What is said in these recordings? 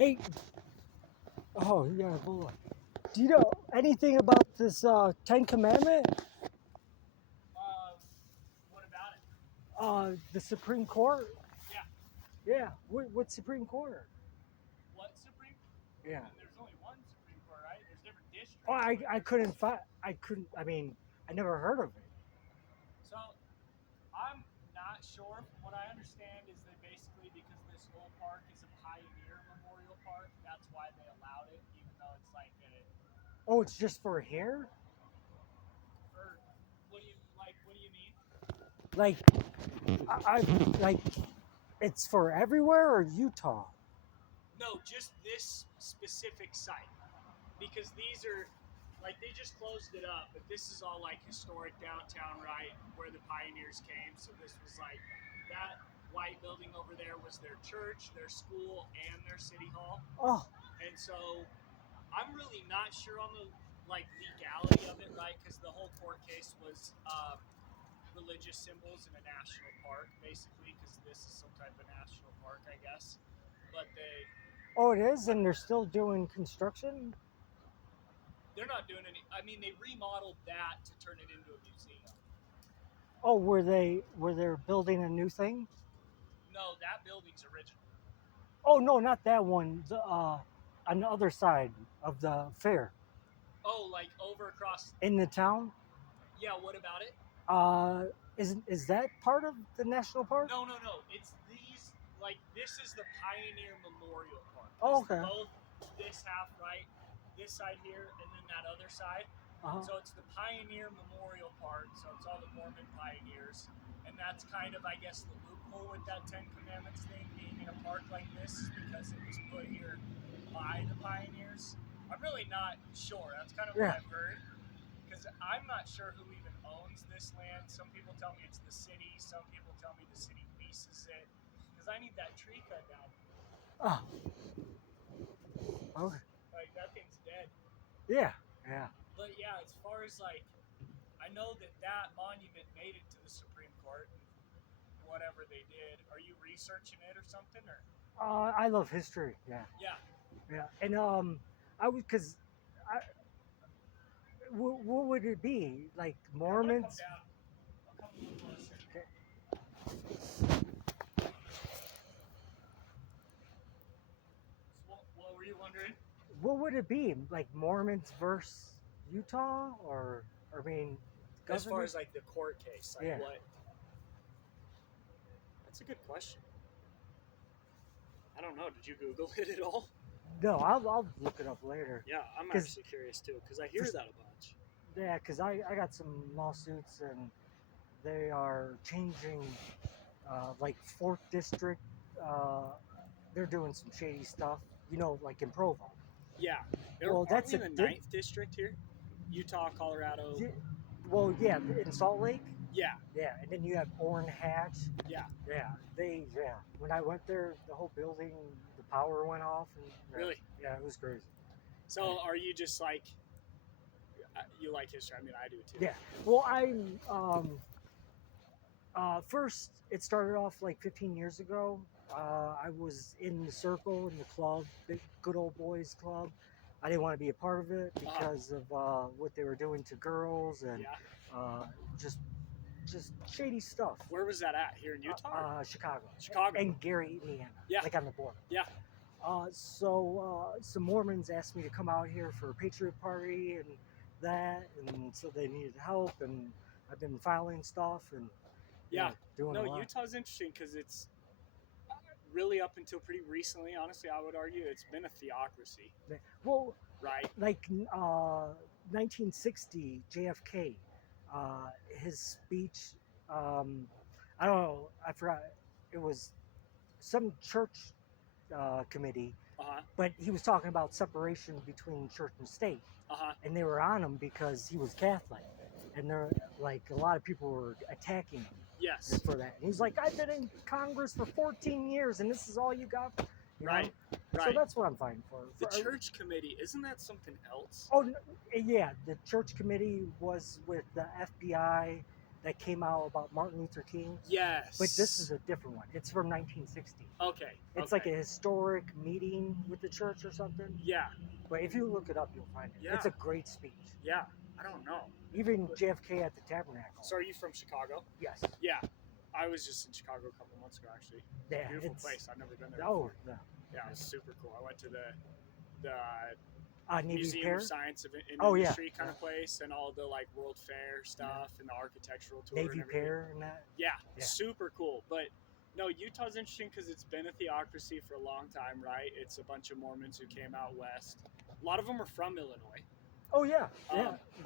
Hey, oh yeah, hold on. Do you know anything about this Ten Commandment? What about it? The Supreme Court? Yeah. Yeah. What Supreme Court? What Supreme? Yeah. And there's only one Supreme Court, right? There's different districts. Oh, but I couldn't find. I couldn't. I mean, I never heard of it. So I'm not sure. From what I understand, is that basically because this whole park is a pioneer memorial park, that's why they allowed it, even though it's like a. Oh, it's just for here? Or what do you like? What do you mean? Like, I like, it's for everywhere or Utah? No, just this specific site, because these are like they just closed it up, but this is all like historic downtown, right, where the pioneers came. So this was like that white building over there was their church, their school, and their city hall. Oh, And so I'm really not sure on the like legality of it, right? Because the whole court case was religious symbols in a national park, basically, because this is some type of national park, I guess. But oh, it is, and they're still doing construction. they're not doing any. I mean, they remodeled that to turn it into a museum. Oh, were they building a new thing? No, that building's original. Oh no, not that one. On the other side of the fair Oh, like over across. in the town. Yeah, what about it? Uh, is that part of the national park? No, no, no. It's these. Like this is the Pioneer Memorial Park. Oh, It's okay. both this half, right? This side here, and then that other side. Uh-huh. So it's the Pioneer Memorial Park. So it's all the Mormon pioneers, and that's kind of, I guess, the loophole with that Ten Commandments thing being in a park like this is because it was put here by the pioneers. I'm really not sure. That's kind of what Yeah. I've heard. Because I'm not sure who even owns this land. Some people tell me it's the city. Some people tell me the city leases it. Because I need that tree cut down. Oh. Okay. Like that thing's dead. Yeah. Yeah. But yeah, as far as like, I know that that monument made it to the Supreme Court. And whatever they did, are you researching it or something? Or I love history. Yeah. yeah. Yeah. And I would because I. What would it be like Mormons? Yeah, I'll come a little closer. Okay. So what were you wondering? What would it be like Mormons versus Utah or I mean, As far government? as like the court case, like Yeah. what? That's a good question. I don't know. Did you Google it at all? No, I'll look it up later. Yeah, I'm 'Cause- actually curious too because I hear for- that a bunch. Yeah, because I got some lawsuits and they are changing, like fourth district. They're doing some shady stuff, like in Provo. Yeah, Well, that's in a the di- 9th district here, Utah, Colorado. Well, yeah, in Salt Lake. Yeah, Yeah, and then you have Orrin Hatch. yeah. Yeah. When I went there, the whole building, the power went off, and Really? yeah, it was crazy. So are you just like you like history? I mean, I do too. Yeah. Well, first it started off like 15 years ago. I was in the circle in the club, big good old boys club. I didn't want to be a part of it because of what they were doing to girls and Yeah. just shady stuff. Where was that at? Here in Utah? Chicago. Chicago. And Gary, Indiana. Yeah. Like on the border. Yeah. So some Mormons asked me to come out here for a Patriot Party and that, and so they needed help, and I've been filing stuff and Yeah. doing a No, lot. Utah's interesting because it's really up until pretty recently, honestly, I would argue, it's been a theocracy. Well, right? Like 1960, JFK, his speech, I don't know, I forgot, it was some church committee, but he was talking about separation between church and state, and they were on him because he was Catholic, and they're like a lot of people were attacking him. Yes. For that, and he's like, I've been in Congress for 14 years, and this is all you got. Right. So that's what I'm fighting for. The church committee, isn't that something else? Oh yeah, the church committee was with the FBI that came out about Martin Luther King. Yes. But this is a different one. It's from 1960. Okay. It's like a historic meeting with the church or something. Yeah. But if you look it up, you'll find it. Yeah. It's a great speech. Yeah. I don't know. Even JFK at the Tabernacle. So are you from Chicago? Yes. Yeah. I was just in Chicago a couple months ago, actually. Yeah, Beautiful place. I've never been there before. Yeah, it was super cool. I went to the Navy Museum Pier? of Science of Industry kind of place, and all the like World Fair stuff and the architectural tour. Navy Pier and that. Yeah, super cool. But no, Utah's interesting because it's been a theocracy for a long time, right? It's a bunch of Mormons who came out west. A lot of them are from Illinois. Oh yeah,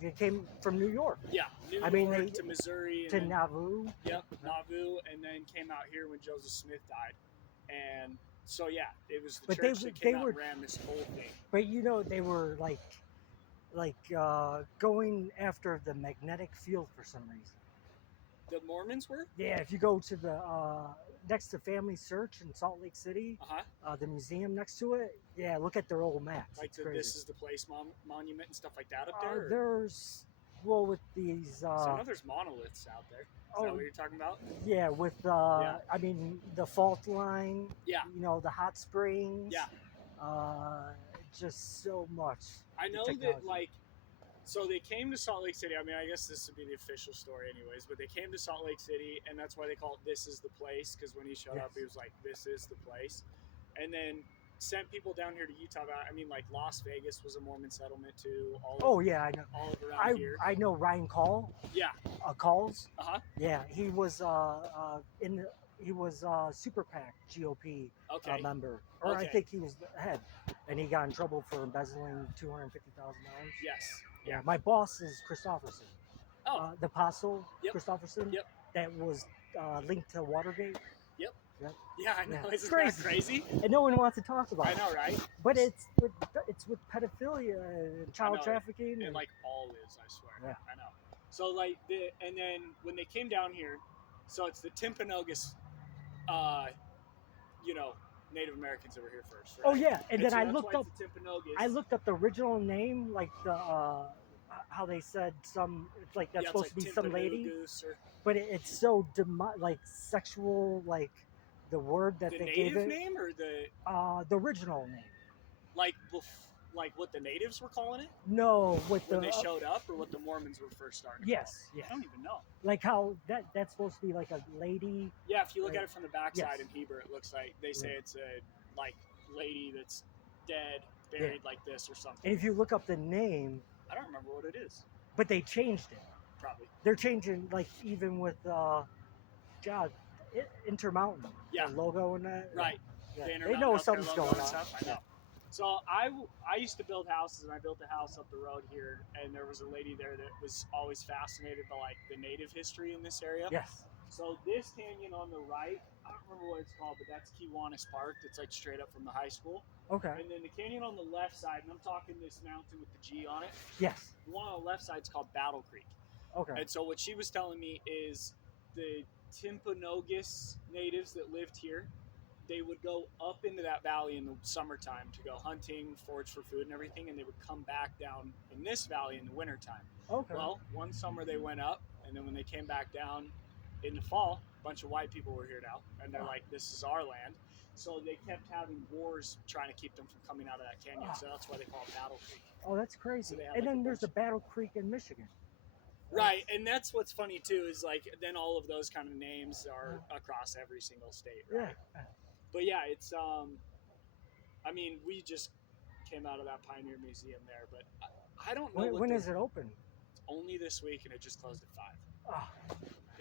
they came from New York. Yeah, New York to Missouri to Nauvoo. Yep, Nauvoo, and then came out here when Joseph Smith died, and so yeah, it was the church that came out and ran this whole thing. But you know, they were like going after the magnetic field for some reason. The Mormons were? Yeah, if you go to the next to Family Search in Salt Lake City, the museum next to it, yeah, look at their old maps. Like This Is the Place monument and stuff like that up there? There's, well, with these... so I know there's monoliths out there. Is that what you're talking about? Yeah, with, I mean, the fault line. Yeah. You know, the hot springs. Yeah. Just so much. I know that, like, so they came to Salt Lake City. I mean, I guess this would be the official story anyways, but they came to Salt Lake City, and that's why they call it This Is the Place, because when he showed up, he was like, this is the place. And then sent people down here to Utah. I mean, like, Las Vegas was a Mormon settlement, too. Yeah, I know. All around here. I know Ryan Call. Yeah. Calls. Uh-huh. Yeah, he was he was Super PAC GOP member, or I think he was the head, and he got in trouble for embezzling $250,000. Yes. Yeah, my boss is Christofferson. Oh. The apostle, Yep. Christofferson. Yep. That was linked to Watergate. Yep. Yep. Yeah, I know. Yeah. Isn't that crazy? And no one wants to talk about it. I know, right? But it's with pedophilia and child trafficking. And like all is, I swear. Yeah. I know. So like and then when they came down here, so it's the Timpanogos, Native Americans that were here first. Right? Oh yeah, and then so I looked up. Timpanogos. I looked up the original name, like the how they said some. It's like that's supposed to be some lady, but it's so like sexual, like the word that they gave it. The native name or the original name? Like what the natives were calling it? No, when they showed up, or what the Mormons were first starting. Yes. I don't even know. Like how that's supposed to be like a lady. Yeah, if you look at it from the backside in Hebrew, it looks like they say it's a like lady that's dead, buried like this or something. And if you look up the name, I don't remember what it is. But they changed it. Probably. They're changing, like even with Intermountain. Yeah. The logo and that. Right. Yeah. They know something's going on. I know. So I used to build houses, and I built a house up the road here, and there was a lady there that was always fascinated by like the native history in this area. Yes. So this canyon on the right, I don't remember what it's called, but that's Kiwanis Park. It's like straight up from the high school. Okay. And then the canyon on the left side, and I'm talking this mountain with the G on it. Yes. The one on the left side is called Battle Creek. Okay. And so what she was telling me is the Timpanogos natives that lived here, they would go up into that valley in the summertime to go hunting, forage for food and everything, and they would come back down in this valley in the wintertime. Okay. Well, one summer they went up, and then when they came back down in the fall, a bunch of white people were here now, and they're like, this is our land. So they kept having wars trying to keep them from coming out of that canyon, so that's why they call it Battle Creek. Oh, that's crazy. So and then there's a Battle Creek in Michigan. Right, and that's what's funny too, is like then all of those kind of names are across every single state, right? Yeah. But yeah, it's I mean, we just came out of that Pioneer Museum there, but I don't know when is it open? It's only this week, and it just closed at 5. Oh.